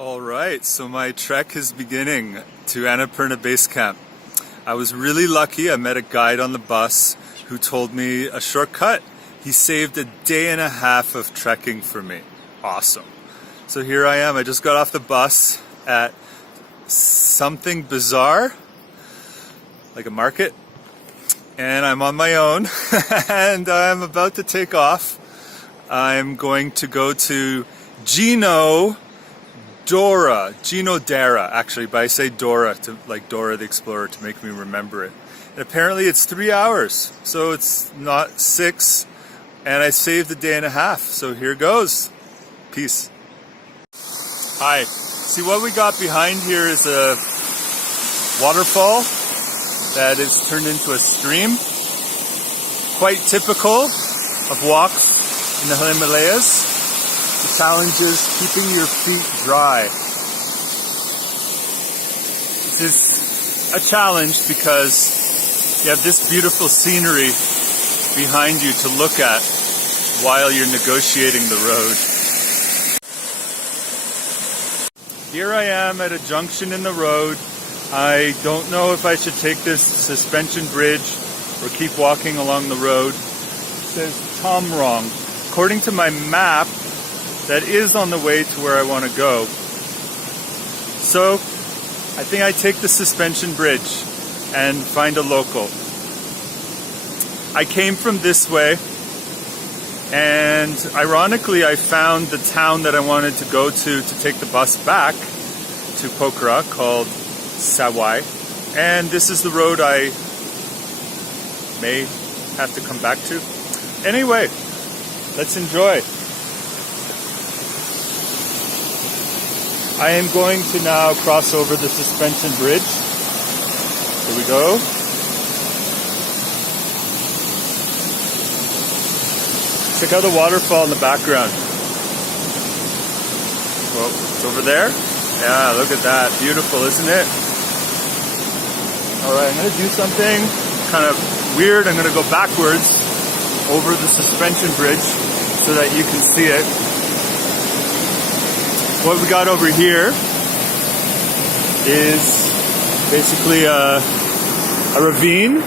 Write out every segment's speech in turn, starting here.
Alright, so my trek is beginning to Annapurna Base Camp. I was really lucky. I met a guide on the bus who told me a shortcut. He saved a day and a half of trekking for me. Awesome. So here I am. I just got off the bus at something bizarre, like a market, and I'm on my own and I'm about to take off. I'm going to go to Gino Dara, actually, but I say Dora to like Dora the Explorer to make me remember it. And apparently it's 3 hours, so it's not 6, and I saved a day and a half. So here goes. Peace. Hi. See, what we got behind here is a waterfall that is turned into a stream. Quite typical of walks in the Himalayas. The challenge is keeping your feet dry. This is a challenge because you have this beautiful scenery behind you to look at while you're negotiating the road. Here I am at a junction in the road. I don't know if I should take this suspension bridge or keep walking along the road. It says Tomrong. According to my map, that is on the way to where I want to go. So I think I take the suspension bridge and find a local. I came from this way, and ironically I found the town that I wanted to go to take the bus back to Pokhara, called Sawai, and this is the road I may have to come back to. Anyway, let's enjoy. I am going to now cross over the suspension bridge. Here we go. Check out the waterfall in the background. Whoa, it's over there? Yeah, look at that. Beautiful, isn't it? Alright, I'm going to do something kind of weird. I'm going to go backwards over the suspension bridge so that you can see it. What we got over here is basically a ravine.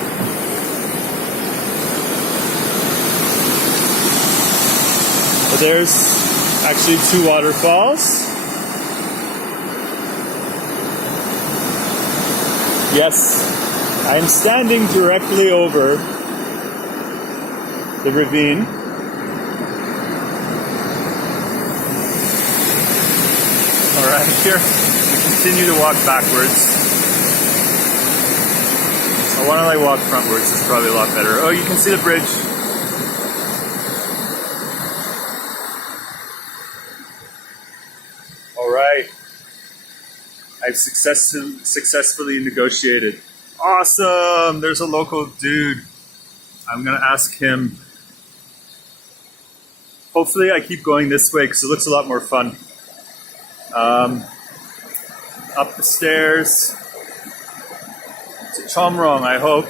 There's actually 2 waterfalls. Yes, I am standing directly over the ravine. Alright, here we continue to walk backwards. So why don't I walk frontwards? It's probably a lot better. Oh, you can see the bridge. Alright. I've successfully negotiated. Awesome! There's a local dude. I'm gonna ask him. Hopefully I keep going this way because it looks a lot more fun. Up the stairs to Chomrong, I hope.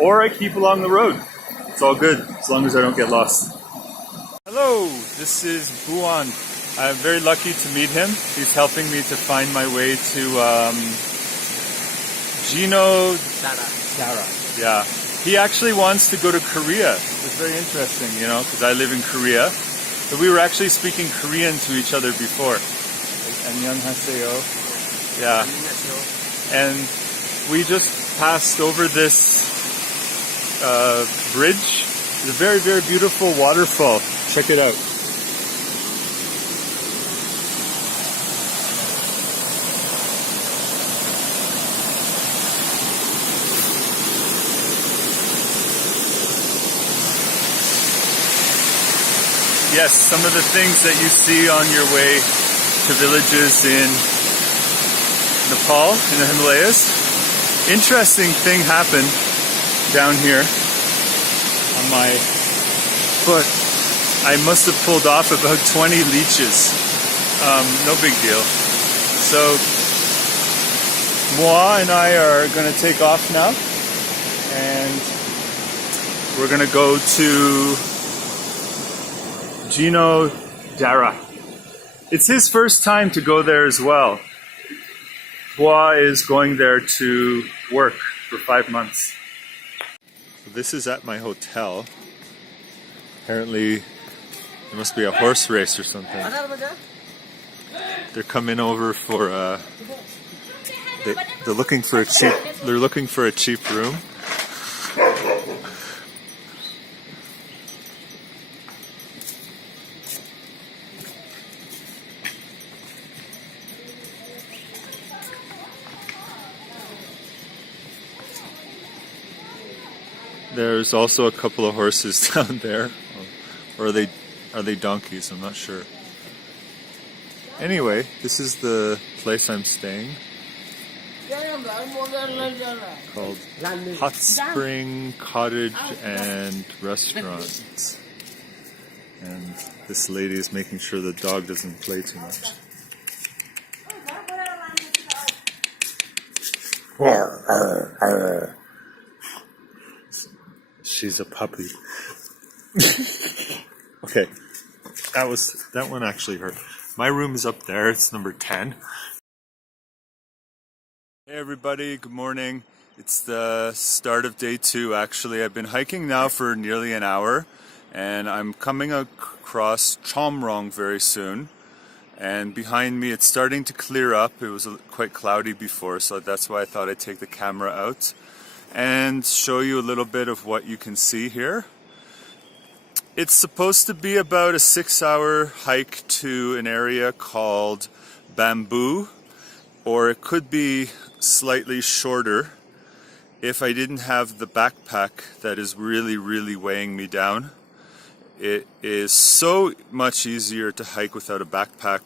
Or I keep along the road. It's all good, as long as I don't get lost. Hello, this is Buan. I'm very lucky to meet him. He's helping me to find my way to Gino Dara. Yeah. He actually wants to go to Korea. It's very interesting, you know, because I live in Korea. So we were actually speaking Korean to each other before. Annyeonghaseyo. Yeah. And we just passed over this bridge. It's a very, very beautiful waterfall. Check it out. Yes, some of the things that you see on your way to villages in Nepal, in the Himalayas. Interesting thing happened down here on my foot. I must have pulled off about 20 leeches. No big deal. So, Moi and I are going to take off now, and we're going to go to Gino Dara. It's his first time to go there as well. Bois is going there to work for 5 months. So this is at my hotel. Apparently there must be a horse race or something. They're coming over for they're looking for a cheap room. There's also a couple of horses down there, or are they donkeys? I'm not sure. Anyway, this is the place I'm staying, called Hot Spring Cottage and Restaurant. And this lady is making sure the dog doesn't play too much. She's a puppy. Okay, that one actually hurt. My room is up there. It's number 10. Hey everybody, good morning. It's the start of day 2 actually. I've been hiking now for nearly an hour and I'm coming across Chomrong very soon. And behind me it's starting to clear up. It was quite cloudy before, so that's why I thought I'd take the camera out and show you a little bit of what you can see here. It's supposed to be about a 6-hour hike to an area called Bamboo, or it could be slightly shorter if I didn't have the backpack that is really weighing me down. It is so much easier to hike without a backpack.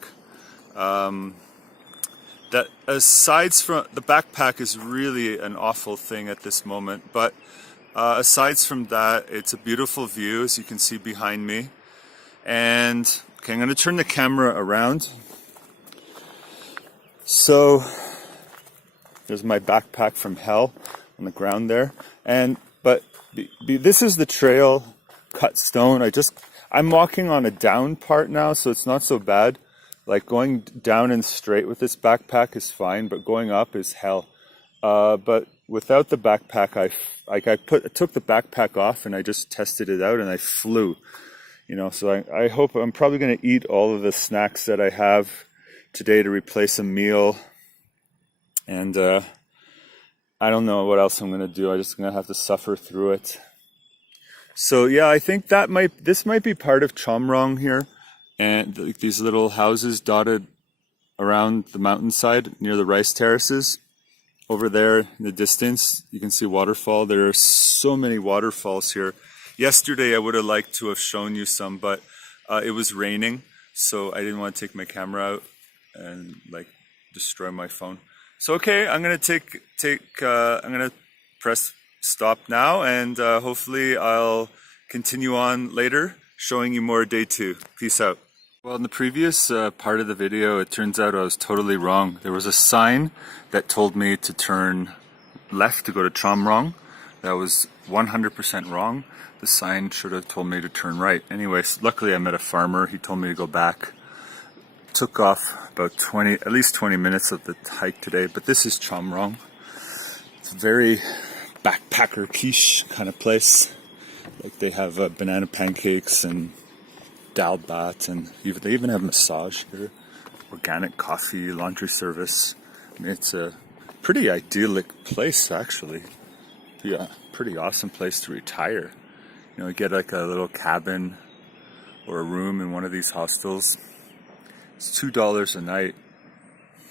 That aside from the backpack is really an awful thing at this moment, but aside from that, it's a beautiful view as you can see behind me. And okay, I'm going to turn the camera around. So there's my backpack from hell on the ground there, but this is the trail, cut stone. I'm walking on a down part now, so it's not so bad. Like going down and straight with this backpack is fine, but going up is hell. But without the backpack, I took the backpack off and I just tested it out and I flew. So I hope I'm probably going to eat all of the snacks that I have today to replace a meal. And I don't know what else I'm going to do. I'm just going to have to suffer through it. So yeah, I think this might be part of Chomrong here. And these little houses dotted around the mountainside near the rice terraces. Over there in the distance, you can see a waterfall. There are so many waterfalls here. Yesterday, I would have liked to have shown you some, but it was raining, so I didn't want to take my camera out and destroy my phone. So okay, I'm gonna I'm gonna press stop now, and hopefully I'll continue on later, showing you more day 2. Peace out. Well, in the previous part of the video, it turns out I was totally wrong. There was a sign that told me to turn left to go to Chomrong. That was 100% wrong. The sign should have told me to turn right. Anyways, luckily I met a farmer. He told me to go back. Took off about at least 20 minutes of the hike today, but this is Chomrong. It's a very backpacker quiche kind of place. Like they have banana pancakes and dal bat, and they even have massage here, organic coffee, laundry service. I mean, it's a pretty idyllic place actually. Yeah, pretty awesome place to retire. You get like a little cabin or a room in one of these hostels. It's $2 a night.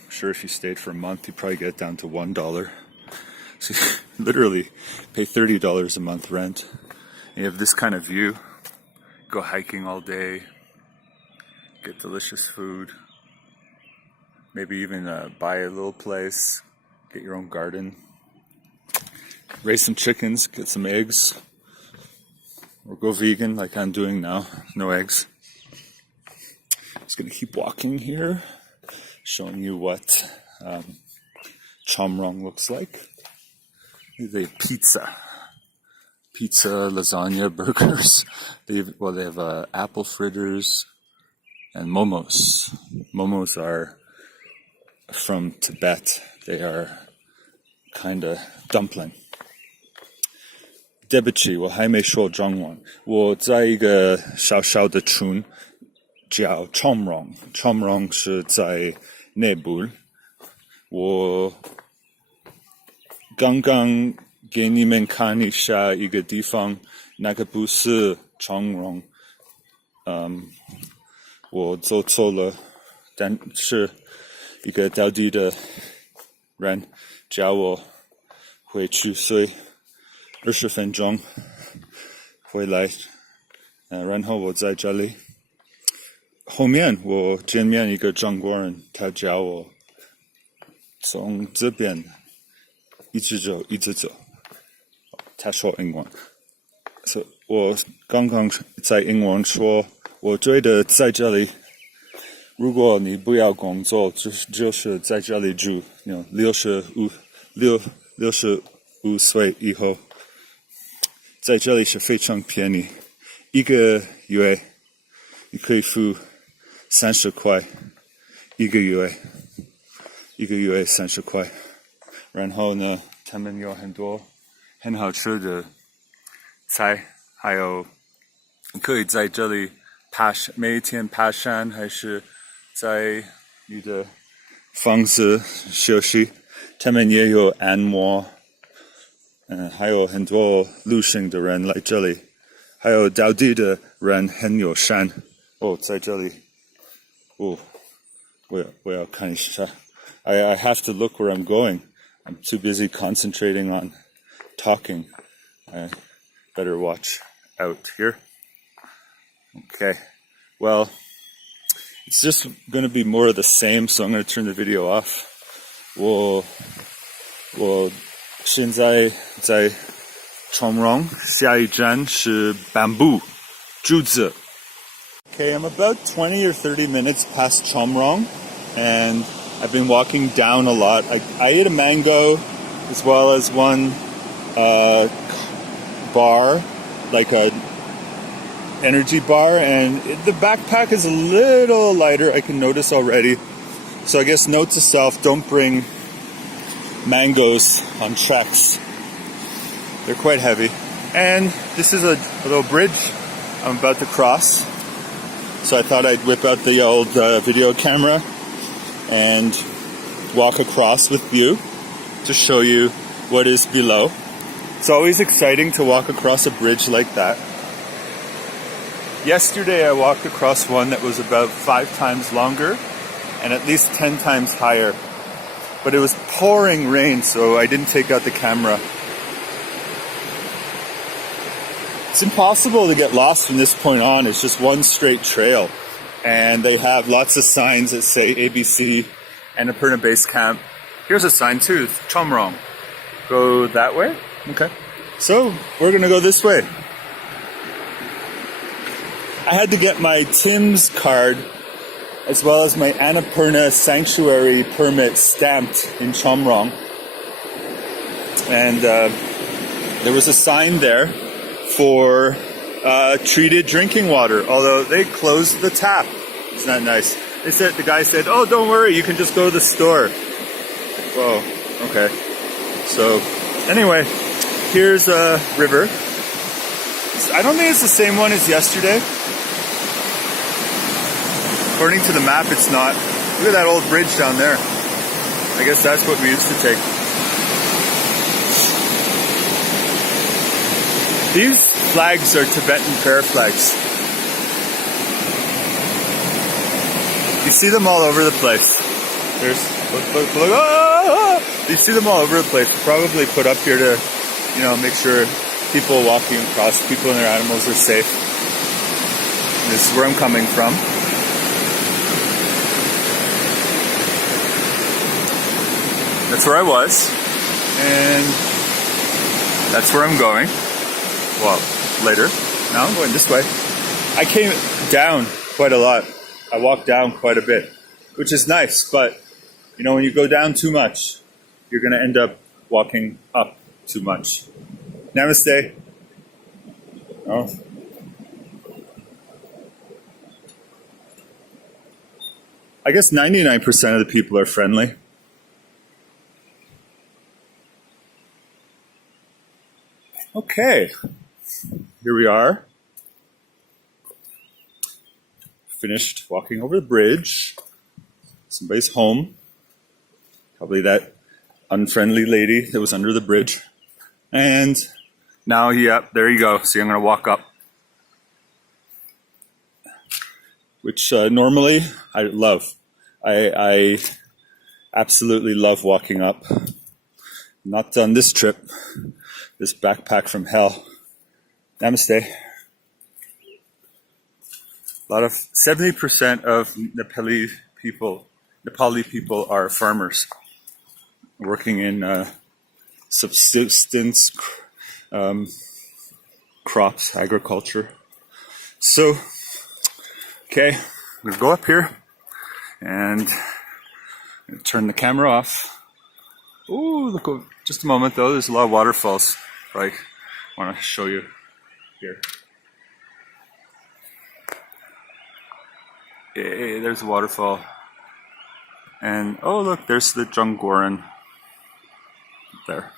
I'm sure if you stayed for a month, you'd probably get it down to $1. So you literally pay $30 a month rent. And you have this kind of view. Go hiking all day, get delicious food, maybe even buy a little place, get your own garden, raise some chickens, get some eggs, or go vegan like I'm doing now, no eggs. Just gonna keep walking here, showing you what Chomrong looks like. They have pizza, lasagna, burgers. They have apple fritters and momos. Momos are from Tibet. They are kind of dumpling. 对不起，我还没说中文。我在一个小小的村叫 Chomrong 是在内部。我刚刚给你们看一下一个地方，那个不是 Chomrong。我走错了，但是一个当地的人叫我回去，所以20分钟回来，然后我在这里。后面我见面一个中国人，他叫我从这边一直走。他说英文，所以我刚刚在英文说，我觉得在这里，如果你不要工作，就是在这里住，65岁以后，在这里是非常便宜，一个月你可以付30块，一个月30块。然后呢，他们有很多很好吃的菜，还有可以在这里每天爬山，还是在你的房子休息。他们也有按摩，还有很多旅行的人来这里，还有当地的人很友善。在这里，我要看一下。I have to look where I'm going. I'm too busy concentrating on talking. I better watch out here. Okay. Well, it's just going to be more of the same, so I'm going to turn the video off. 我现在在 Chomrong, 下一站是 bamboo, 竹子. Okay, I'm about 20 or 30 minutes past Chomrong, and I've been walking down a lot. I ate a mango as well as one bar, like a energy bar, and the backpack is a little lighter, I can notice already. So I guess note to self, don't bring mangoes on treks. They're quite heavy. And this is a little bridge I'm about to cross. So I thought I'd whip out the old video camera and walk across with you to show you what is below. It's always exciting to walk across a bridge like that. Yesterday I walked across one that was about 5 times longer and at least 10 times higher. But it was pouring rain, so I didn't take out the camera. It's impossible to get lost from this point on. It's just one straight trail. And they have lots of signs that say ABC, Annapurna Base Camp. Here's a sign too, Chomrong. Go that way? Okay. So, we're gonna go this way. I had to get my Tim's card as well as my Annapurna Sanctuary permit stamped in Chomrong. And there was a sign there for treated drinking water, although they closed the tap. Isn't that nice? The guy said, oh, don't worry, you can just go to the store. Whoa, okay. So, anyway, here's a river. I don't think it's the same one as yesterday. According to the map, it's not. Look at that old bridge down there. I guess that's what we used to take. These flags are Tibetan prayer flags. You see them all over the place. Look. Oh! You see them all over the place. Probably put up here to, make sure people walking across, people and their animals are safe. This is where I'm coming from. That's where I was, and that's where I'm going. Well, later. Now I'm going this way. I came down quite a lot. I walked down quite a bit, which is nice, but, when you go down too much, you're going to end up walking up too much. Namaste. Oh. I guess 99% of the people are friendly. Okay, here we are. Finished walking over the bridge. Somebody's home. Probably that unfriendly lady that was under the bridge. And now, there you go. See, I'm going to walk up. Which normally I love. I absolutely love walking up. Not on this trip. This backpack from hell. Namaste. A lot of 70% of Nepali people are farmers working in subsistence crops, agriculture. So, okay, I'm gonna go up here and turn the camera off. Ooh, look! Just a moment though. There's a lot of waterfalls. I want to show you here. Hey, there's a waterfall. And oh look, there's the Junggoran there.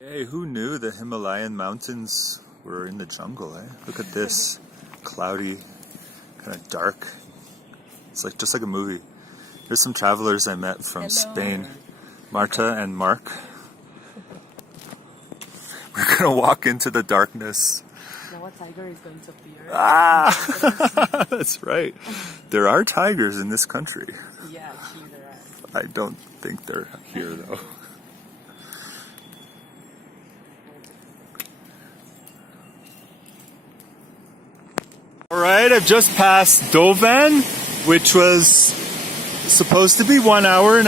Hey, who knew the Himalayan mountains were in the jungle, eh? Look at this. Cloudy, kind of dark. It's like just like a movie. Here's some travelers I met from Spain. Marta and Mark. We're gonna walk into the darkness. Now what tiger is going to appear? Ah! That's right. There are tigers in this country. Yeah, actually there are. I don't think they're here though. Alright, I've just passed Dovan, which was supposed to be 1.5 hours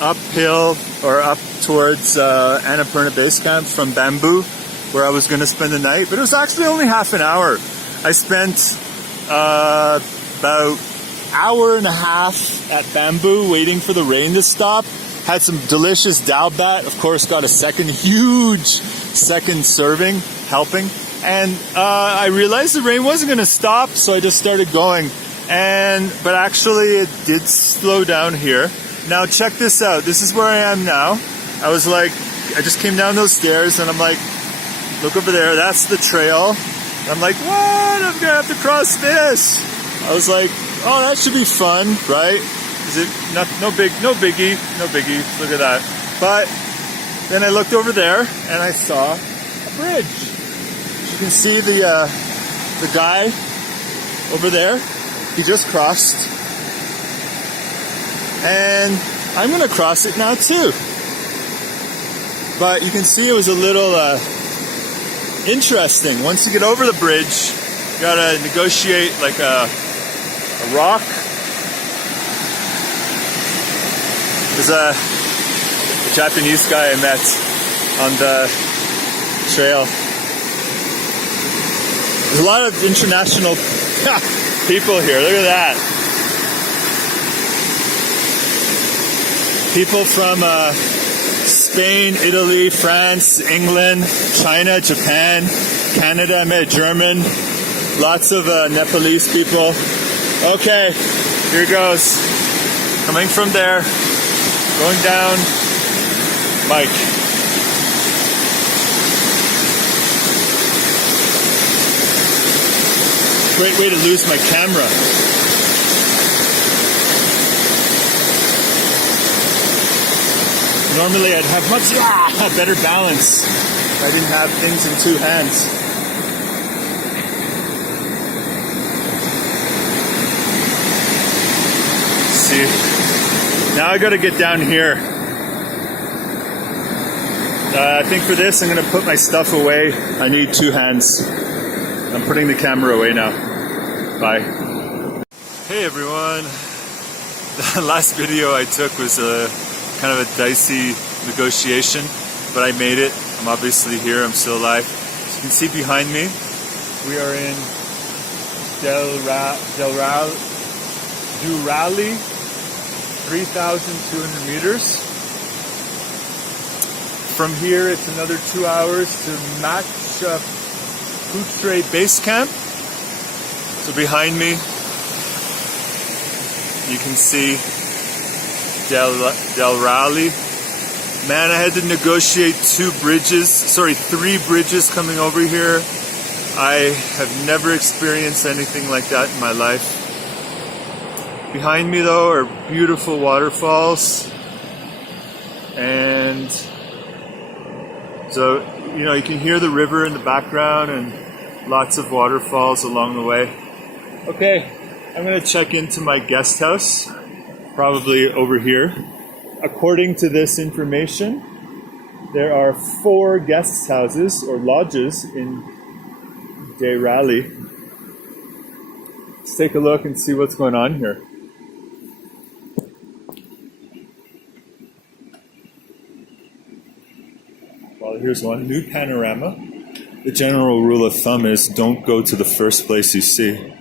uphill or up towards Annapurna Base Camp from Bamboo, where I was going to spend the night, but it was actually only half an hour. I spent about 1.5 hours at Bamboo waiting for the rain to stop. Had some delicious dal bat, of course got a huge second serving, helping. And I realized the rain wasn't going to stop, so I just started going. But actually it did slow down here. Now check this out. This is where I am now. I was like, I just came down those stairs and I'm like, look over there, that's the trail. And I'm like, what? I'm gonna have to cross this. I was like, oh, that should be fun, right? Is it no biggie. Look at that. But then I looked over there and I saw a bridge. You can see the guy over there. He just crossed. And I'm gonna cross it now too. But you can see it was a little interesting. Once you get over the bridge, you gotta negotiate like a rock. There's a Japanese guy I met on the trail. There's a lot of international people here. Look at that. People from Spain, Italy, France, England, China, Japan, Canada. I met a German. Lots of Nepalese people. Okay, here goes. Coming from there, going down, bike. Great way to lose my camera. Normally I'd have much better balance if I didn't have things in two hands. See, now I gotta get down here. I think for this I'm gonna put my stuff away. I need two hands. I'm putting the camera away now. Bye. Hey everyone. The last video I took was kind of a dicey negotiation, but I made it. I'm obviously here, I'm still alive. As you can see behind me, we are in Durali, 3,200 meters. From here, it's another 2 hours to Annapurna Base Camp. So behind me, you can see Del Rally. Man, I had to negotiate three bridges coming over here. I have never experienced anything like that in my life. Behind me though are beautiful waterfalls. And so, you know, you can hear the river in the background and lots of waterfalls along the way. Okay, I'm gonna check into my guest house, probably over here. According to this information, there are 4 guest houses or lodges in Rally. Let's take a look and see what's going on here. Well, here's one. New panorama. The general rule of thumb is don't go to the first place you see. You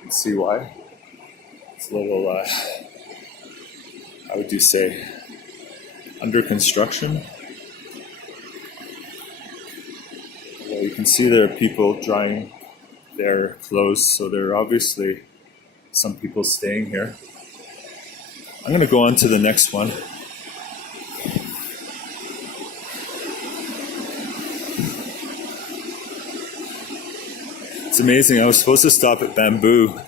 can see why. It's a little, how would you say, under construction. Well, you can see there are people drying their clothes, so there are obviously some people staying here. I'm going to go on to the next one. It's amazing. I was supposed to stop at Bamboo,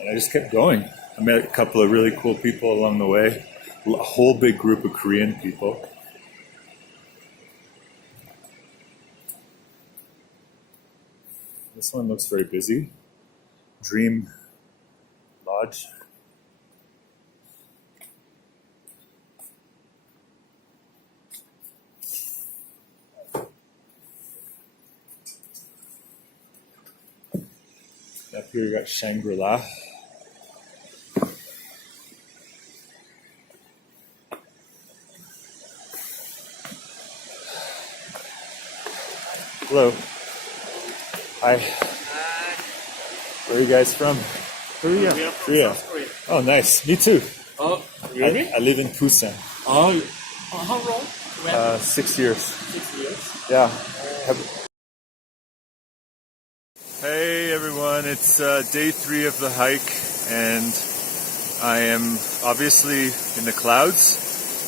and I just kept going. I met a couple of really cool people along the way. A whole big group of Korean people. This one looks very busy. Dream Lodge. Up here you got Shangri-La. Hello. Hi. Where are you guys from? Korea. Korea. Oh, nice. Me too. Oh, really? I live in Busan. Oh, how long? When? 6 years. 6 years. Yeah. Hey everyone, it's day 3 of the hike, and I am obviously in the clouds.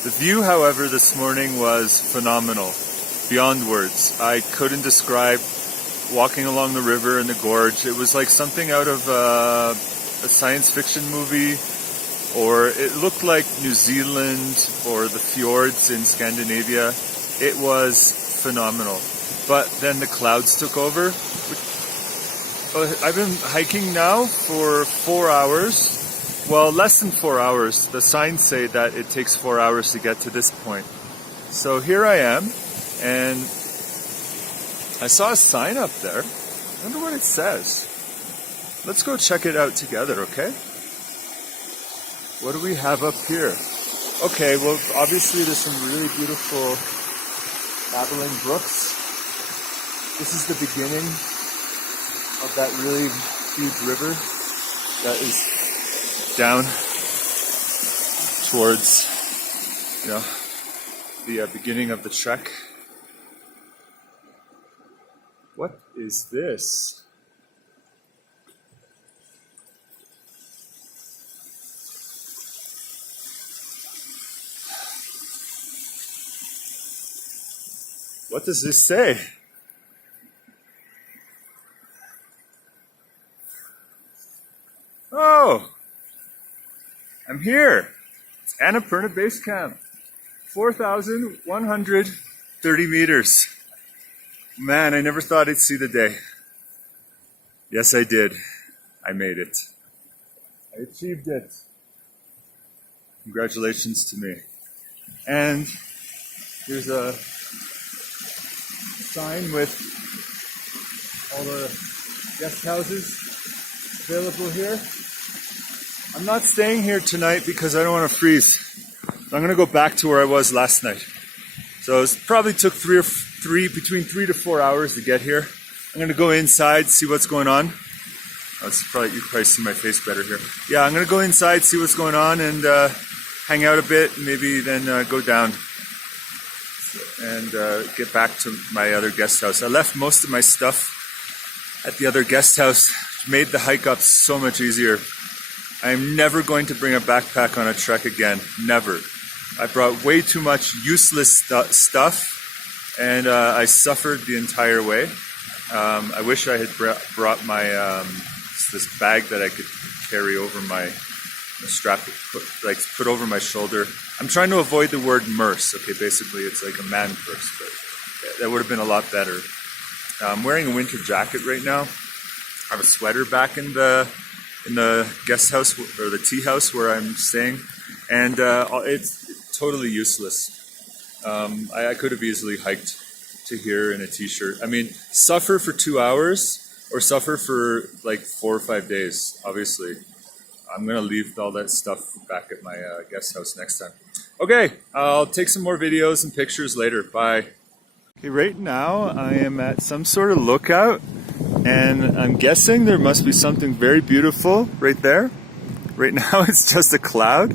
The view, however, this morning was phenomenal, beyond words. I couldn't describe walking along the river and the gorge. It was like something out of a science fiction movie, or it looked like New Zealand or the fjords in Scandinavia. It was phenomenal. But then the clouds took over. I've been hiking now for 4 hours. Well, less than 4 hours. The signs say that it takes 4 hours to get to this point. So here I am, and I saw a sign up there. I wonder what it says. Let's go check it out together, okay? What do we have up here? Okay, well, obviously there's some really beautiful babbling brooks. This is the beginning of that really huge river that is down towards, you know, the beginning of the trek. What is this? What does this say? Oh, I'm here. It's Annapurna Base Camp. 4,130 meters. Man, I never thought I'd see the day. Yes, I did. I made it. I achieved it. Congratulations to me. And here's a sign with all the guest houses available here. I'm not staying here tonight because I don't want to freeze. I'm going to go back to where I was last night. So it probably took between 3 to 4 hours to get here. I'm going to go inside, see what's going on. You can probably see my face better here. Yeah, I'm going to go inside, see what's going on, and hang out a bit, and maybe then go down and get back to my other guest house. I left most of my stuff at the other guest house, which made the hike up so much easier. I am never going to bring a backpack on a trek again. Never. I brought way too much useless stuff, and I suffered the entire way. I wish I had brought my this bag that I could carry over my strap, put over my shoulder. I'm trying to avoid the word merce. Okay, basically it's like a man purse, but that would have been a lot better. I'm wearing a winter jacket right now. I have a sweater back in the guest house or the tea house where I'm staying, and it's totally useless. I could have easily hiked to here in a t-shirt. I mean, suffer for 2 hours or suffer for like 4 or 5 days. Obviously, I'm gonna leave all that stuff back at my guest house next time. Okay, I'll take some more videos and pictures later. Bye. Okay, right now I am at some sort of lookout, and I'm guessing there must be something very beautiful right there. Right now it's just a cloud,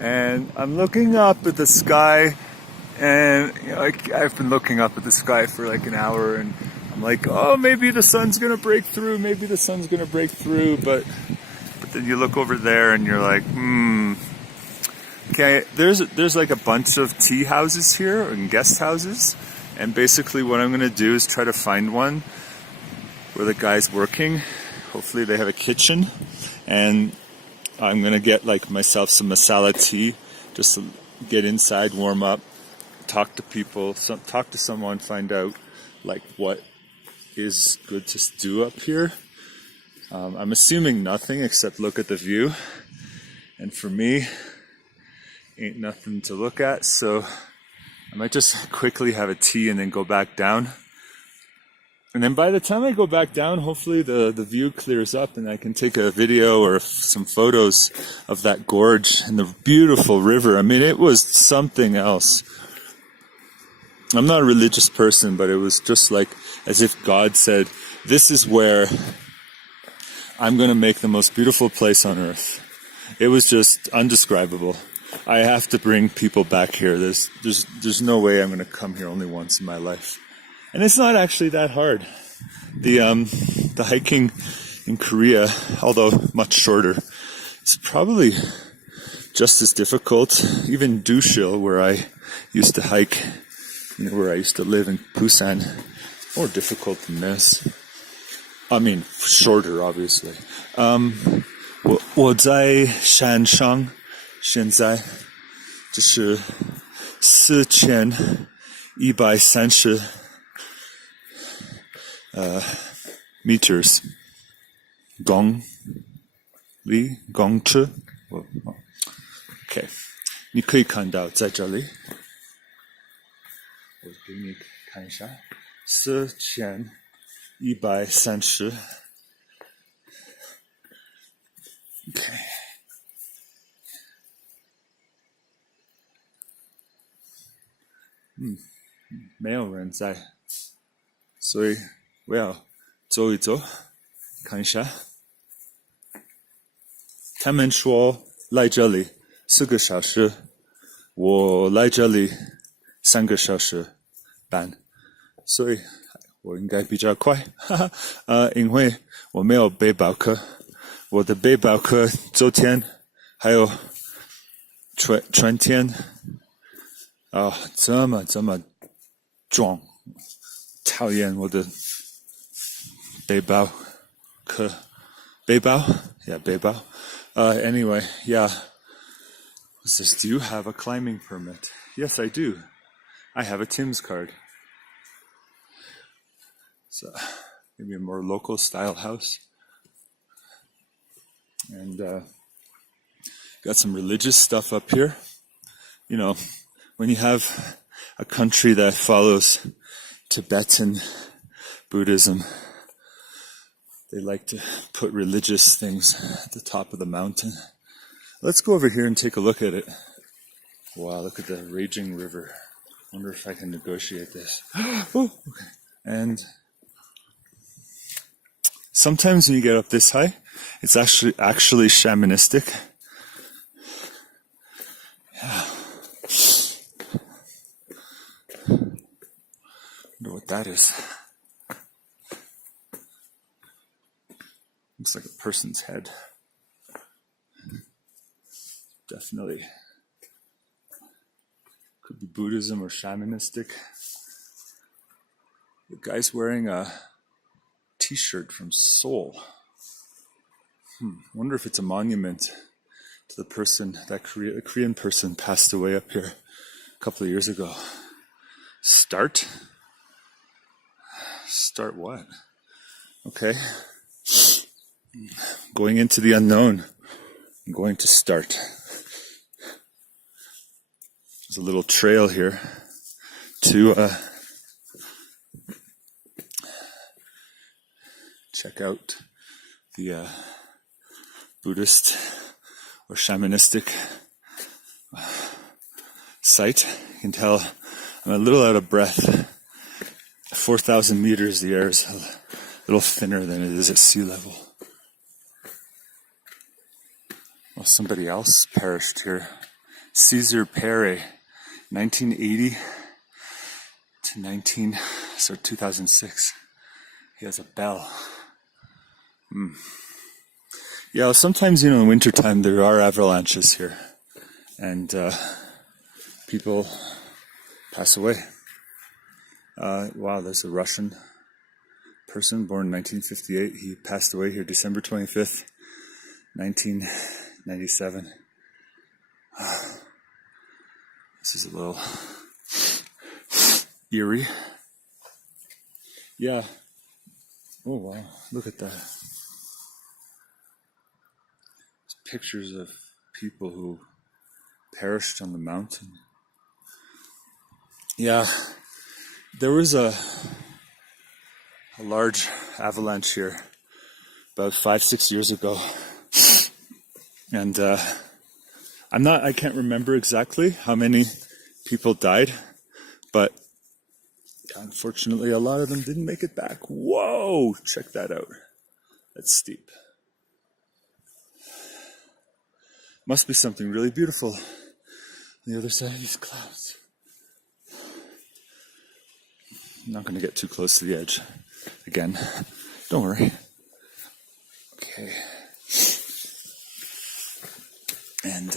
and I'm looking up at the sky, and you know, I've been looking up at the sky for like an hour, and I'm like, oh, maybe the sun's gonna break through, maybe the sun's gonna break through, but then you look over there and you're like, okay, there's like a bunch of tea houses here and guest houses, and basically what I'm gonna do is try to find one where the guy's working. Hopefully they have a kitchen, and I'm gonna get like myself some masala tea, just to get inside, warm up, talk to people, talk to someone, find out like what is good to do up here. I'm assuming nothing except look at the view, and for me, ain't nothing to look at, so I might just quickly have a tea and then go back down. And then by the time I go back down, hopefully the view clears up and I can take a video or some photos of that gorge and the beautiful river. I mean, it was something else. I'm not a religious person, but it was just like as if God said, this is where I'm going to make the most beautiful place on earth. It was just undescribable. I have to bring people back here. There's no way I'm going to come here only once in my life. And it's not actually that hard. The hiking in Korea, although much shorter, is probably just as difficult. Even Dushil, where I used to hike, you know, where I used to live in Busan, more difficult than this. I mean, shorter, obviously. 我在山上，现在就是4130 meters 公尺。OK， 你可以看到在这里，我给你看一下4130。OK， 没有人在，所以我要走一走，看一下。他们说来这里4个小时，我来这里3个小时半，所以我应该比较快，因为我没有背包客。我的背包客昨天还有春天这么重，讨厌我的背包客，背包 anyway, yeah. What's this? Do you have a climbing permit? Yes, I do. I have a Tim's card. So maybe a more local style house. And got some religious stuff up here. You know, when you have a country that follows Tibetan Buddhism, they like to put religious things at the top of the mountain. Let's go over here and take a look at it. Wow, look at the raging river. Wonder if I can negotiate this. Oh, okay. And sometimes when you get up this high, it's actually shamanistic. Yeah. Wonder what that is. person's head. Definitely. Could be Buddhism or shamanistic. The guy's wearing a t-shirt from Seoul. Wonder if it's a monument to the person, that Korean person passed away up here a couple of years ago. Start? Start what? Okay. Going into the unknown. I'm going to start. There's a little trail here to check out the Buddhist or shamanistic site. You can tell I'm a little out of breath. 4,000 meters, the air is a little thinner than it is at sea level. Well, somebody else perished here. Caesar Pere, 1980 to 2006. He has a bell. Yeah, sometimes, in wintertime there are avalanches here. And people pass away. Wow, there's a Russian person born in 1958. He passed away here December 25th, 1997. This is a little eerie. Yeah. Oh, wow. Look at that. There's pictures of people who perished on the mountain. Yeah. There was a large avalanche here about 5-6 years ago. And I can't remember exactly how many people died, but unfortunately a lot of them didn't make it back. Whoa, check that out. That's steep. Must be something really beautiful on the other side of these clouds. I'm not going to get too close to the edge again. Don't worry. Okay. And,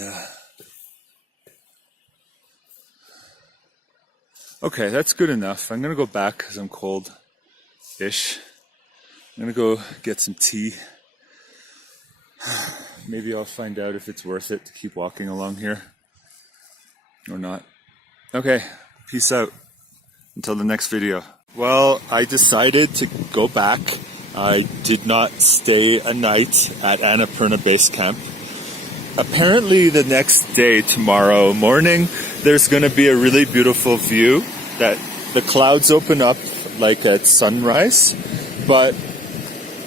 okay, that's good enough. I'm going to go back because I'm cold-ish. I'm going to go get some tea. Maybe I'll find out if it's worth it to keep walking along here or not. Okay, peace out. Until the next video. Well, I decided to go back. I did not stay a night at Annapurna Base Camp. Apparently the next day, tomorrow morning, there's going to be a really beautiful view that the clouds open up like at sunrise. But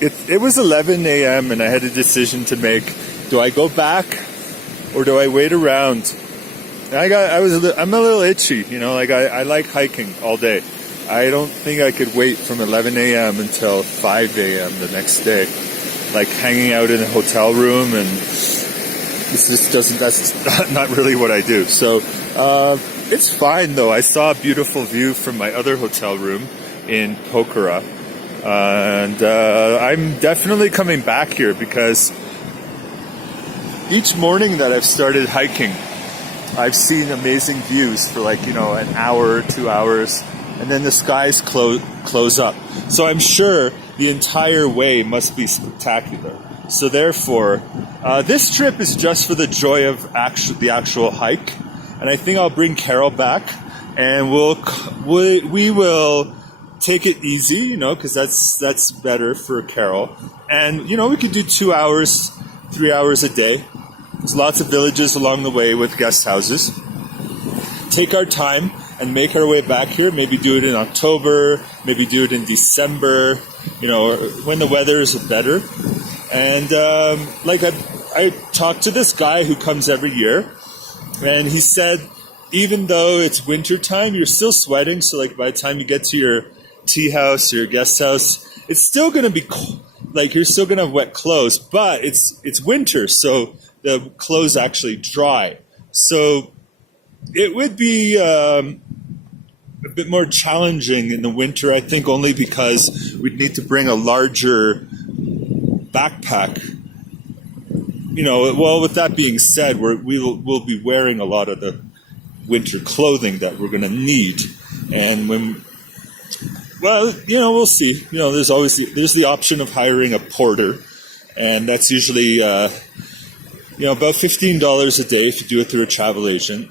it was 11 a.m. and I had a decision to make. Do I go back or do I wait around? I'm a little itchy, I like hiking all day. I don't think I could wait from 11 a.m. until 5 a.m. the next day. Like hanging out in a hotel room, and that's not really what I do. So, it's fine though. I saw a beautiful view from my other hotel room in Pokhara. And, I'm definitely coming back here because each morning that I've started hiking, I've seen amazing views for an hour, 2 hours, and then the skies close up. So I'm sure the entire way must be spectacular. So therefore, this trip is just for the joy of the actual hike. And I think I'll bring Carol back, and we will take it easy, because that's better for Carol. And we could do 2 hours, 3 hours a day. There's lots of villages along the way with guest houses. Take our time and make our way back here. Maybe do it in October, maybe do it in December, when the weather is better. And I talked to this guy who comes every year, and he said, even though it's winter time, you're still sweating. So by the time you get to your tea house or your guest house, it's still going to be you're still going to have wet clothes, but it's winter, so the clothes actually dry. So it would be a bit more challenging in the winter, I think, only because we'd need to bring a larger backpack well, with that being said, we'll be wearing a lot of the winter clothing that we're going to need. And we'll see. There's the option of hiring a porter, and that's usually, about $15 a day if you do it through a travel agent.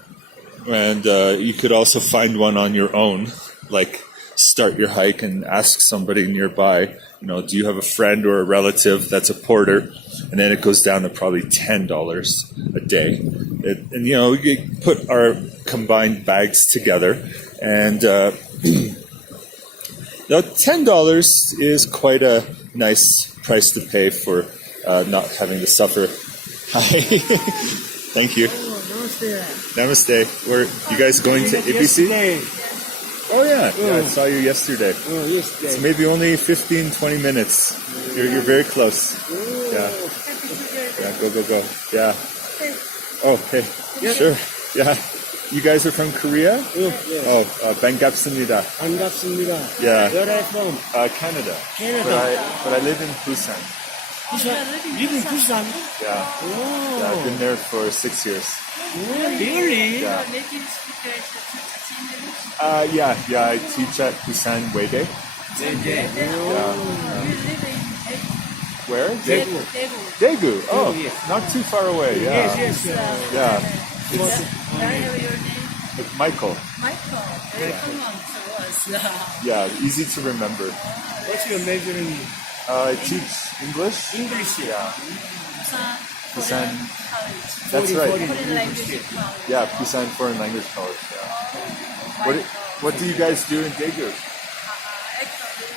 And you could also find one on your own, like start your hike and ask somebody nearby, do you have a friend or a relative that's a porter? And then it goes down to probably $10 a day. We put our combined bags together, and $10 is quite a nice price to pay for not having to suffer. Hi. Thank you. Namaste. You guys going to ABC? Oh, yeah. I saw you yesterday. Oh, yesterday. So maybe only 15, 20 minutes. You're very close. Yeah. Yeah, go. Yeah. Oh, okay. Sure. Yeah. You guys are from Korea? Yeah. 반갑습니다. 반갑습니다. Yeah. Where are you from? Canada. Canada. But I live in Busan. Busan. You live in Busan? Yeah. Oh. Yeah, I've been there for 6 years. Really? Yeah. Native speaker is to teach English. Yeah, I teach at Busan Wayday. You live in Where? Daegu. Daegu. Oh, yes. not too far away. Yeah. Yes. Yeah. May I have your name? It's Michael. Michael. Very common to us. Yeah, easy to remember. What's your major in I teach English. English? Yeah. Busan Busan. College. That's right. Foreign language college. Yeah, Busan Foreign Language College. Yeah. What do you guys do in Daegu? Actually,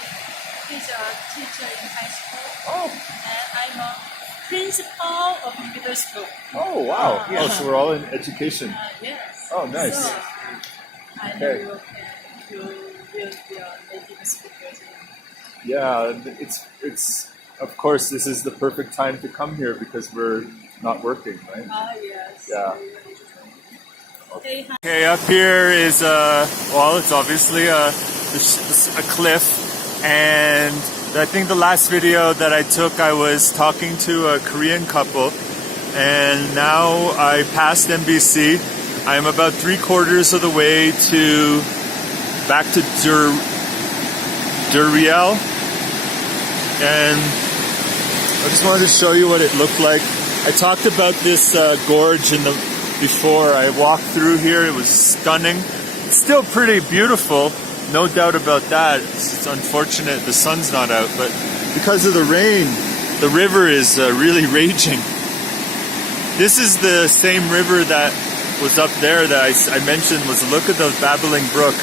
he's a teacher in high school. Oh. And I'm a principal of middle school. Oh, wow. Oh, so we're all in education. Yes. Oh, nice. So, I know Okay. you will be a native speaker. Yeah, it's of course this is the perfect time to come here because we're not working, right? Yes. Yeah. Hey, hi. Okay, up here is it's obviously a cliff, and I think the last video that I took, I was talking to a Korean couple, and now I passed MBC. I'm about 3/4 of the way back to Duriel, and I just wanted to show you what it looked like. I talked about this gorge before I walked through here. It was stunning. It's still pretty beautiful, no doubt about that. It's unfortunate the sun's not out, but because of the rain, the river is really raging. This is the same river that was up there that I mentioned. Look at the babbling brook.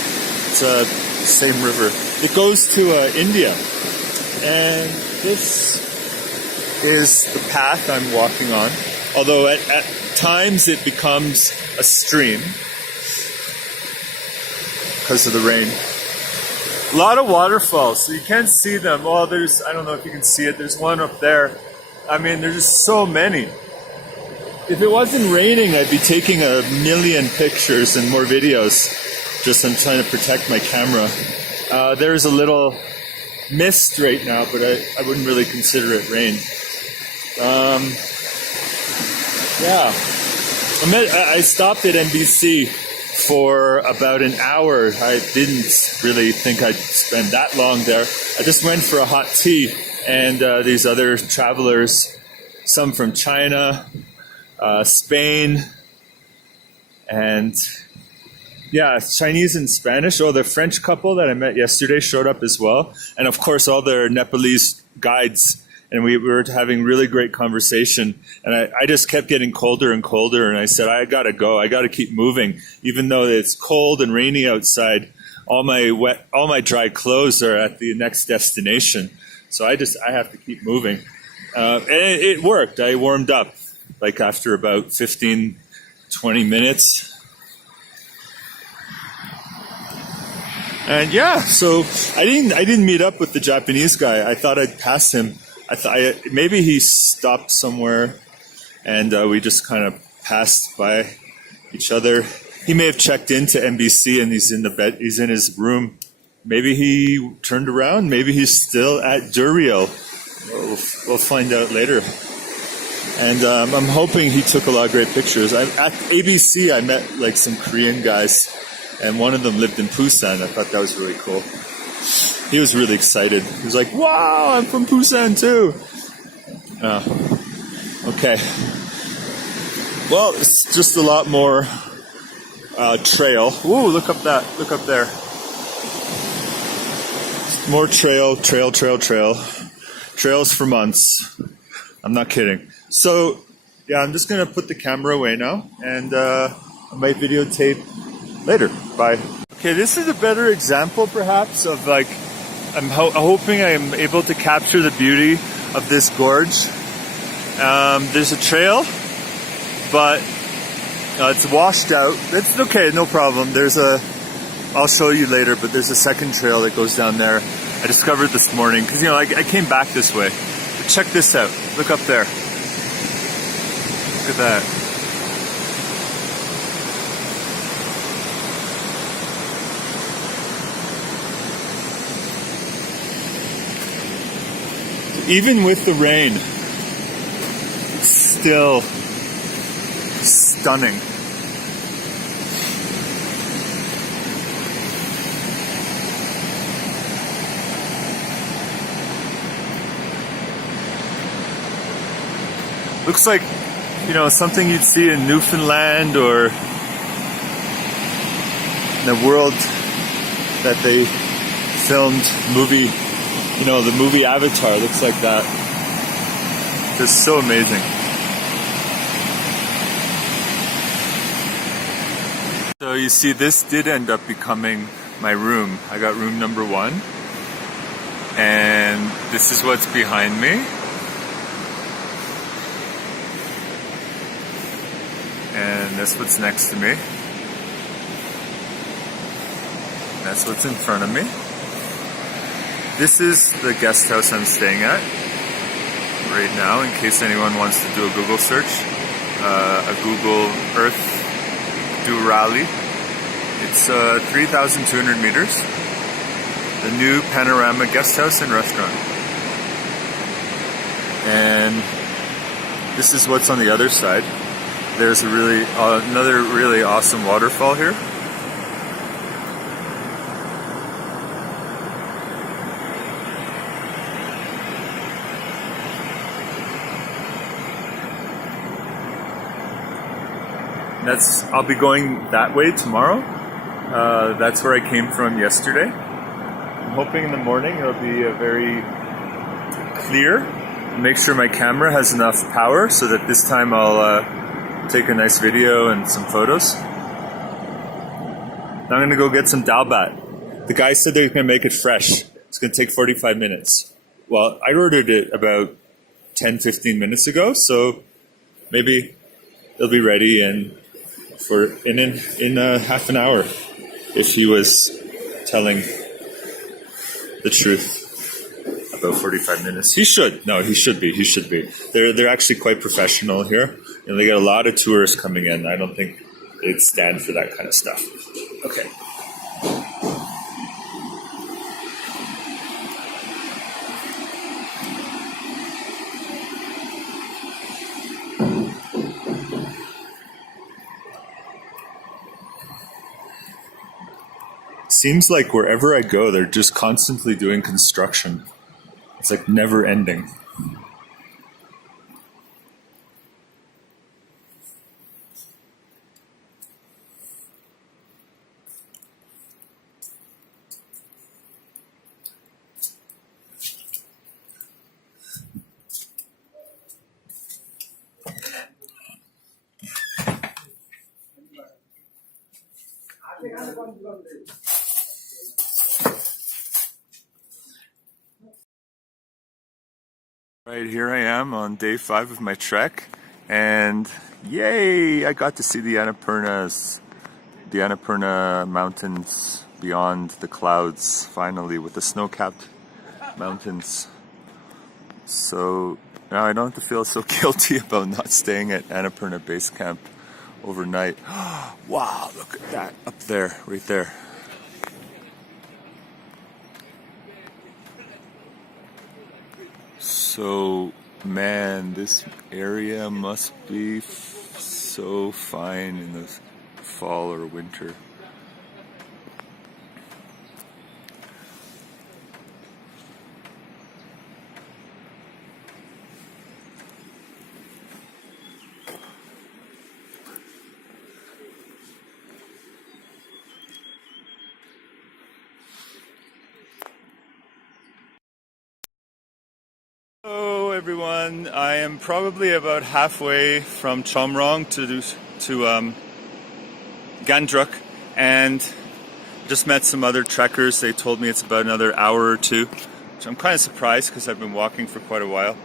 It's the same river. It goes to India, and this is the path I'm walking on. Although at times it becomes a stream because of the rain. A lot of waterfalls, so you can't see them. Well, I don't know if you can see it. There's one up there. I mean, there's just so many. If it wasn't raining, I'd be taking a million pictures and more videos. Just I'm trying to protect my camera. There's a little mist right now, but I wouldn't really consider it rain. Yeah. I stopped at NBC for about an hour. I didn't really think I'd spend that long there. I just went for a hot tea, and these other travelers, some from China, Spain, and Chinese and Spanish. Oh, the French couple that I met yesterday showed up as well. And of course, all their Nepalese guides. And we were having really great conversation. And I just kept getting colder and colder. And I said, I got to go. I got to keep moving. Even though it's cold and rainy outside, all my dry clothes are at the next destination. So I have to keep moving. And it worked. I warmed up like after about 15, 20 minutes. And so I didn't meet up with the Japanese guy. I thought I'd pass him. Maybe he stopped somewhere, and we just kind of passed by each other. He may have checked into NBC and he's in the bed. He's in his room. Maybe he turned around. Maybe he's still at Duriel. We'll find out later. And I'm hoping he took a lot of great pictures. At ABC, I met like some Korean guys, and one of them lived in Busan. I thought that was really cool. He was really excited. He was like, "Wow, I'm from Busan too." Okay. Well, it's just a lot more trail. Whoa, look up that. Look up there. More trail. Trails for months. I'm not kidding. So, yeah, I'm just going to put the camera away now, and I might videotape later. Bye. Okay, this is a better example, perhaps, of like, I'm hoping I'm able to capture the beauty of this gorge. There's a trail, but it's washed out. That's okay, no problem. I'll show you later, but there's a second trail that goes down there. I discovered this morning, because, I came back this way. But check this out. Look up there. Look at that. Even with the rain, it's still stunning. Looks like, something you'd see in Newfoundland or in the world that they filmed movie, the movie Avatar. Looks like that. Just so amazing. So you see, this did end up becoming my room. I got room number 1. And this is what's behind me. And that's what's next to me. That's what's in front of me. This is the guest house I'm staying at right now, in case anyone wants to do a Google search. A Google Earth Durali. It's 3,200 meters. The new panorama guest house and restaurant. And this is what's on the other side. There's another really awesome waterfall here. I'll be going that way tomorrow. That's where I came from yesterday. I'm hoping in the morning it'll be very clear. Make sure my camera has enough power so that this time I'll take a nice video and some photos. Now I'm gonna go get some dalbat. The guy said they're gonna make it fresh. It's gonna take 45 minutes. Well, I ordered it about 10-15 minutes ago, so maybe it'll be ready in half an hour, if he was telling the truth about 45 minutes. He should be. They're actually quite professional here, and they got a lot of tourists coming in. I don't think they'd stand for that kind of stuff. Okay. Seems like wherever I go, they're just constantly doing construction. It's like never ending. Right, here I am on day 5 of my trek, and yay! I got to see the Annapurna mountains beyond the clouds, finally, with the snow-capped mountains. So now I don't have to feel so guilty about not staying at Annapurna Base Camp overnight. Wow, look at that up there, right there. So Man, this area must be so fine in the fall or winter. Hello everyone, I am probably about halfway from Chomrong to Gandruk, and just met some other trekkers. They told me it's about another hour or two, which I'm kind of surprised because I've been walking for quite a while.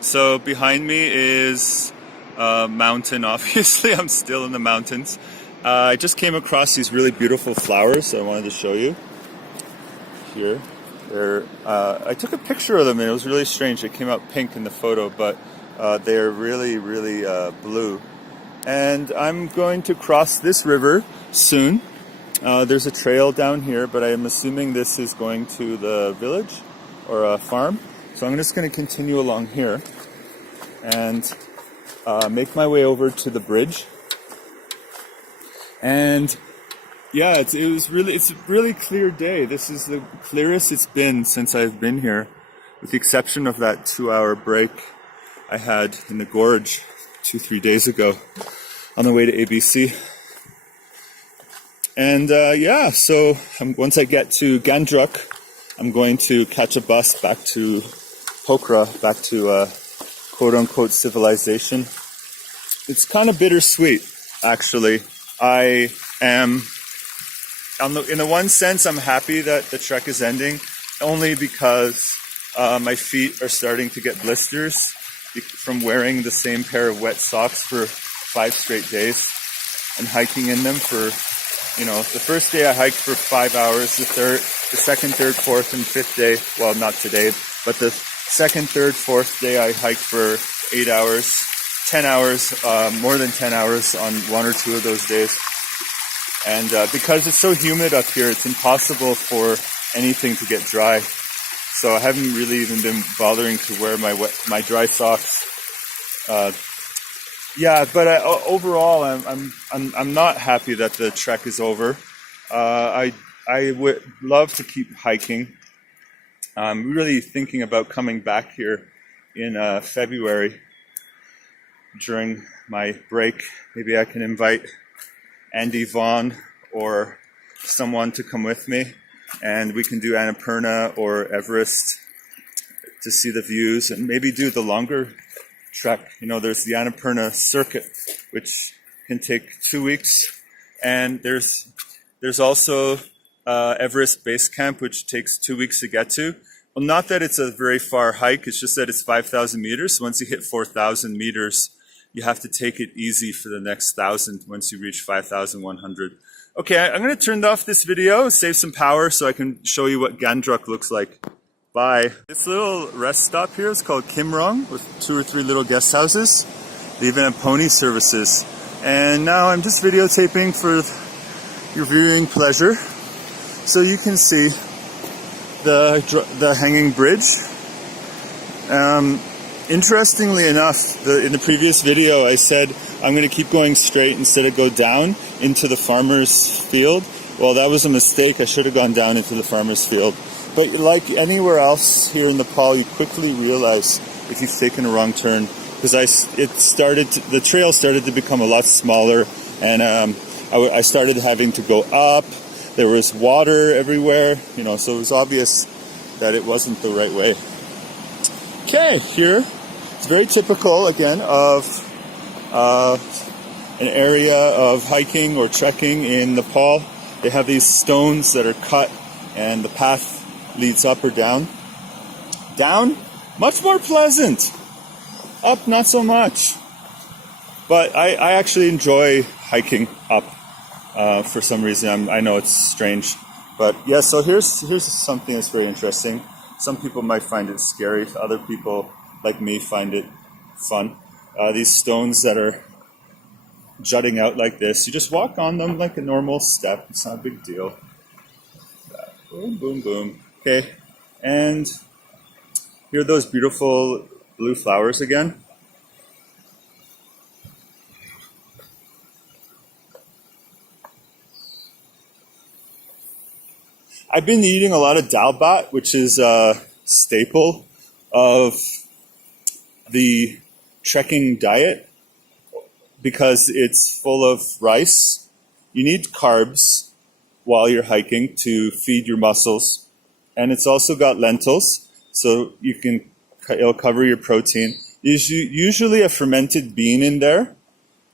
So behind me is a mountain, obviously. I'm still in the mountains. I just came across these really beautiful flowers I wanted to show you here. I took a picture of them and it was really strange. They came out pink in the photo, but they're really, really blue. And I'm going to cross this river soon. There's a trail down here, but I'm assuming this is going to the village or a farm. So I'm just going to continue along here and make my way over to the bridge. And yeah, it's a really clear day. This is the clearest it's been since I've been here, with the exception of that 2-hour break I had in the gorge 2-3 days ago on the way to ABC. And yeah, so once I get to Gandruk, I'm going to catch a bus back to Pokhara, back to quote-unquote civilization. It's kind of bittersweet, actually. I am... in the one sense, I'm happy that the trek is ending, only because my feet are starting to get blisters from wearing the same pair of wet socks for 5 straight days and hiking in them for, the first day I hiked for 5 hours, the second, third, fourth, and fifth day, well, not today, but the second, third, fourth day I hiked for 8 hours, 10 hours, more than 10 hours on 1 or 2 of those days. And because it's so humid up here, it's impossible for anything to get dry. So I haven't really even been bothering to wear my dry socks. Yeah, but overall, I'm not happy that the trek is over. I would love to keep hiking. I'm really thinking about coming back here in February during my break. Maybe I can invite Andy Vaughn or someone to come with me, and we can do Annapurna or Everest to see the views, and maybe do the longer trek. There's the Annapurna circuit, which can take 2 weeks, and there's also Everest Base Camp, which takes 2 weeks to get to. Well, not that it's a very far hike, it's just that it's 5,000 meters. So once you hit 4,000 meters, you have to take it easy for the next 1,000 once you reach 5,100. Okay, I'm going to turn off this video, save some power so I can show you what Gandruk looks like. Bye. This little rest stop here is called Kimrong, with 2 or 3 little guest houses. They even have pony services. And now I'm just videotaping for your viewing pleasure, so you can see the hanging bridge. Interestingly enough, in the previous video I said I'm going to keep going straight instead of go down into the farmer's field. Well, that was a mistake. I should have gone down into the farmer's field. But like anywhere else here in Nepal, you quickly realize if you've taken a wrong turn, because the trail started to become a lot smaller, and I started having to go up. There was water everywhere, so it was obvious that it wasn't the right way. Okay, here, it's very typical, again, of an area of hiking or trekking in Nepal. They have these stones that are cut, and the path leads up or down. Down, much more pleasant. Up, not so much. But I actually enjoy hiking up for some reason. I know it's strange. But yeah, so here's something that's very interesting. Some people might find it scary. Other people, like me, find it fun. These stones that are jutting out like this, you just walk on them like a normal step. It's not a big deal. Boom, boom, boom. Okay, and here are those beautiful blue flowers again. I've been eating a lot of dalbat, which is a staple of the trekking diet because it's full of rice. You need carbs while you're hiking to feed your muscles. And it's also got lentils, so it'll cover your protein. There's usually a fermented bean in there,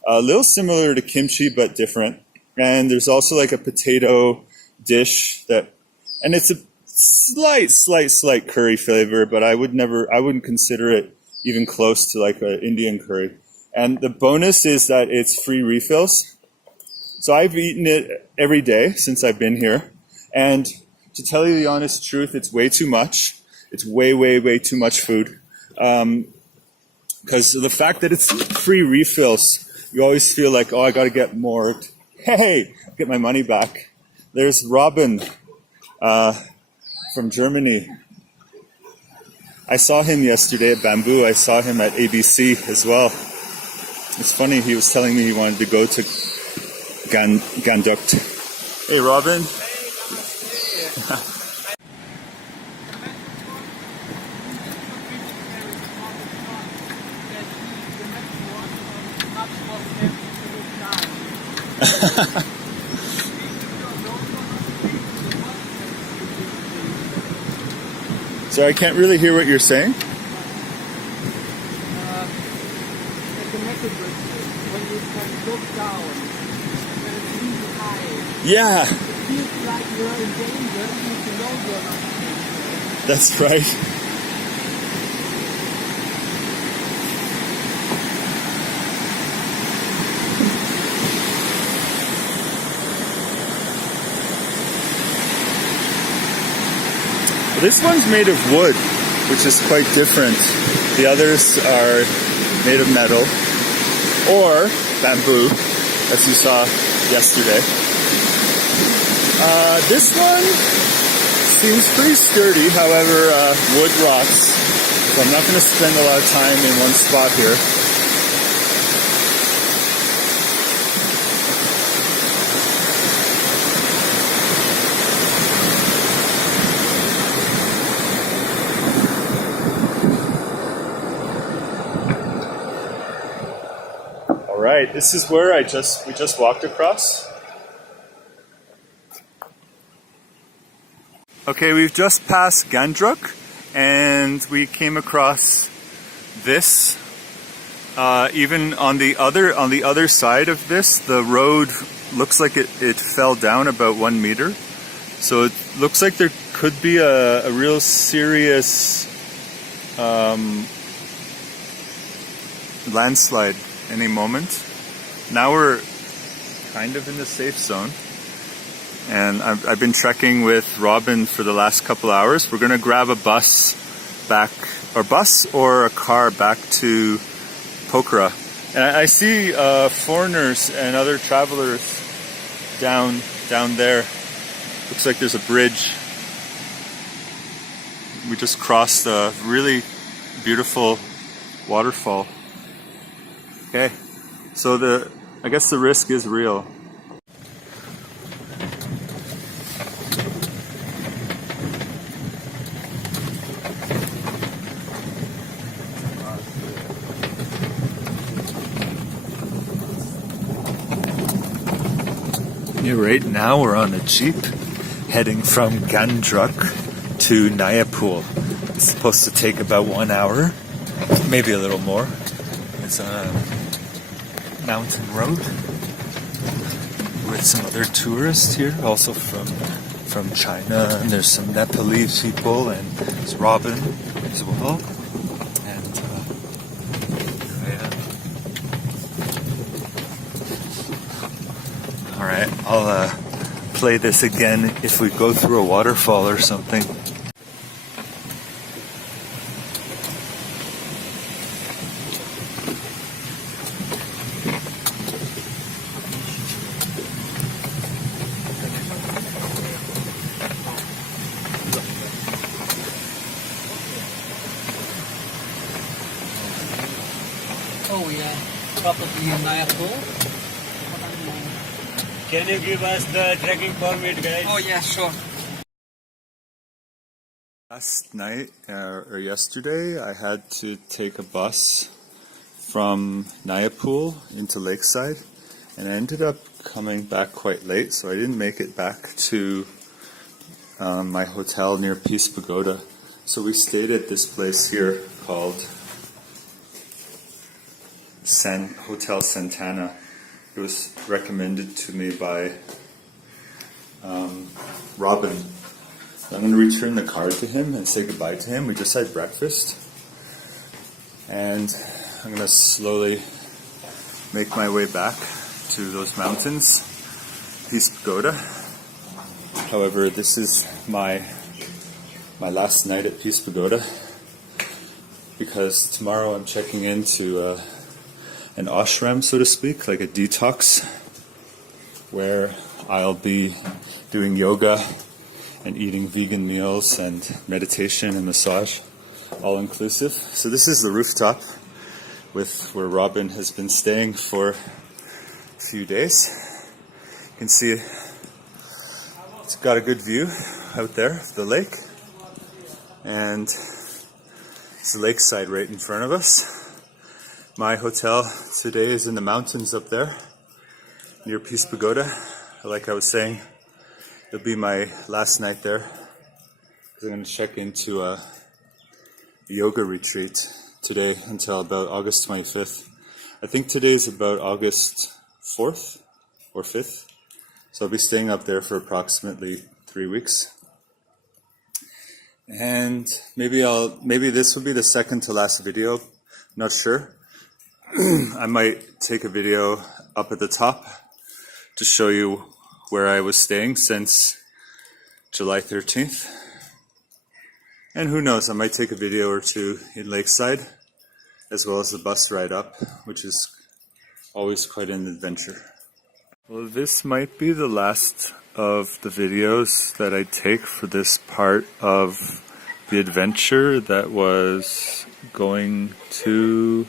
a little similar to kimchi, but different. And there's also like a potato dish and it's a slight curry flavor, but I wouldn't consider it even close to like an Indian curry. And the bonus is that it's free refills. So I've eaten it every day since I've been here. And to tell you the honest truth, it's way too much. It's way too much food. Because of the fact that it's free refills, you always feel like, oh, I got to get more. Hey, get my money back. There's Robin from Germany. I saw him yesterday at Bamboo. I saw him at ABC as well. It's funny, he was telling me he wanted to go to Gandukt. Hey, Robin. So I can't really hear what you're saying. When you can look down, when it's really high, Yeah, it feels like you're in danger, you know you're not in danger. that's right. This one's made of wood, which is quite different. The others are made of metal or bamboo, as you saw yesterday. This one seems pretty sturdy, however, wood rots, so I'm not going to spend a lot of time in one spot here. Alright, this is where we just walked across. Okay, we've just passed Gandruk and we came across this. Even on the other side of this, the road looks like it fell down about 1 meter. So it looks like there could be a real serious landslide any moment. Now we're kind of in the safe zone. And I've been trekking with Robin for the last couple hours. We're going to grab a bus or a car back to Pokhara. And I see foreigners and other travelers down there. Looks like there's a bridge. We just crossed a really beautiful waterfall. Okay, so I guess the risk is real. Yeah, right now we're on a jeep heading from Gandruk to Nayapul. It's supposed to take about 1 hour, maybe a little more. It's a mountain road with some other tourists here, also from China, and there's some Nepalese people, and there's Robin as well. And alright, I'll play this again if we go through a waterfall or something. property in Nepal. Can you give us the trekking permit, guys? Oh yeah, sure. Last night or yesterday, I had to take a bus from Nayapul into Lakeside, and I ended up coming back quite late, so I didn't make it back to my hotel near Peace Pagoda. So we stayed at this place here called Hotel Santana. It was recommended to me by Robin. I'm going to return the card to him and say goodbye to him. We just had breakfast, and I'm going to slowly make my way back to those mountains, Peace Pagoda. However, this is my last night at Peace Pagoda, because tomorrow I'm checking into an ashram, so to speak, like a detox, where I'll be doing yoga and eating vegan meals and meditation and massage, all inclusive. So this is the rooftop where Robin has been staying for a few days. You can see it's got a good view out there of the lake, and it's the lakeside right in front of us. My hotel today is in the mountains up there near Peace Pagoda. Like I was saying, it'll be my last night there, because I'm going to check into a yoga retreat today until about August 25th. I think today's about August 4th or 5th, so I'll be staying up there for approximately 3 weeks. And maybe this will be the second to last video, not sure. I might take a video up at the top to show you where I was staying since July 13th. And who knows, I might take a video or two in Lakeside, as well as the bus ride up, which is always quite an adventure. Well, this might be the last of the videos that I take for this part of the adventure that was going to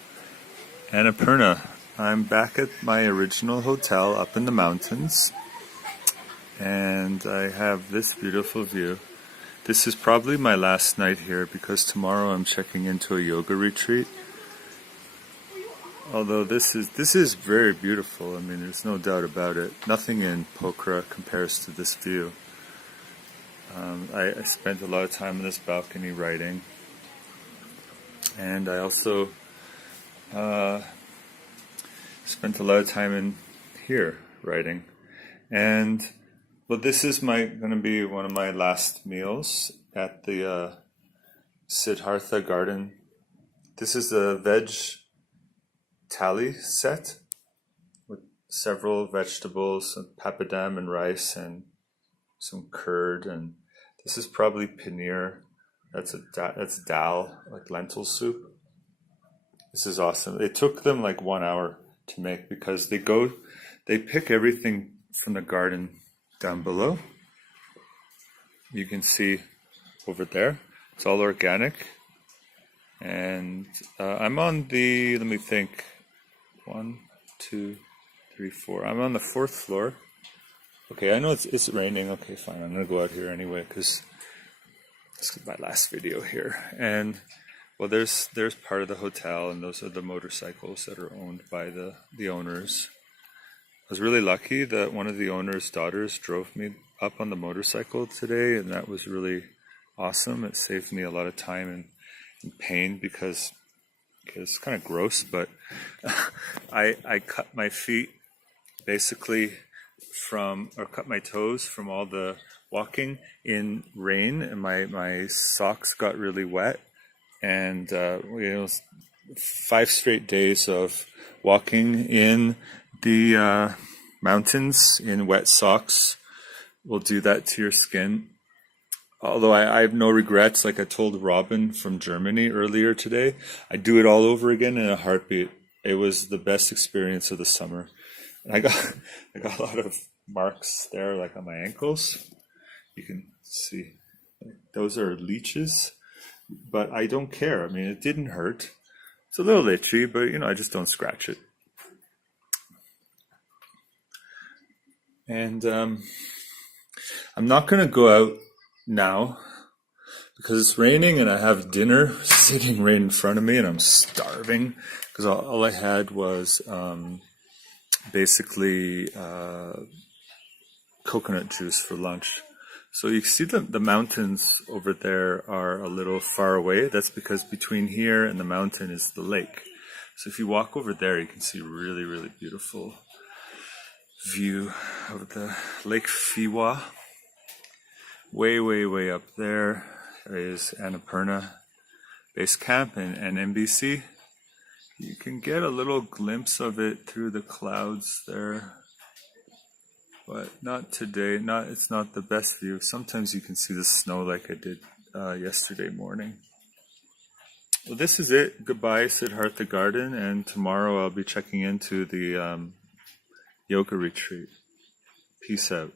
Annapurna. I'm back at my original hotel up in the mountains, and I have this beautiful view. This is probably my last night here, because tomorrow I'm checking into a yoga retreat. Although this is very beautiful. I mean, there's no doubt about it. Nothing in Pokhara compares to this view. I spent a lot of time on this balcony writing, and I also spent a lot of time in here writing. And well, this is going to be one of my last meals at the Siddhartha Garden. This is a veg thali set with several vegetables, papadam and rice, and some curd. And this is probably paneer. That's dal, like lentil soup. This is awesome. It took them like 1 hour to make, because they pick everything from the garden down below. You can see over there, it's all organic. And I'm on the, let me think, 1, 2, 3, 4. I'm on the 4th floor. Okay, I know it's raining. Okay, fine. I'm gonna go out here anyway, because this is my last video here. And well, there's part of the hotel, and those are the motorcycles that are owned by the owners. I was really lucky that one of the owner's daughters drove me up on the motorcycle today, and that was really awesome. It saved me a lot of time and pain, because it's kind of gross, but I cut my feet basically cut my toes from all the walking in rain, and my socks got really wet. And 5 straight days of walking in the mountains in wet socks will do that to your skin. Although I have no regrets. Like I told Robin from Germany earlier today, I'd do it all over again in a heartbeat. It was the best experience of the summer. And I got a lot of marks there, like on my ankles. You can see those are leeches. But I don't care. I mean, it didn't hurt. It's a little itchy, but I just don't scratch it. And I'm not going to go out now because it's raining and I have dinner sitting right in front of me and I'm starving because all I had was basically coconut juice for lunch. So you can see the mountains over there are a little far away. That's because between here and the mountain is the lake. So if you walk over there, you can see really, really beautiful view of the Lake Fiwa. Way, way, way up there is Annapurna Base Camp and NBC. You can get a little glimpse of it through the clouds there. But not today. It's not the best view. Sometimes you can see the snow like I did yesterday morning. Well, this is it. Goodbye, Siddhartha Garden, and tomorrow I'll be checking into the yoga retreat. Peace out.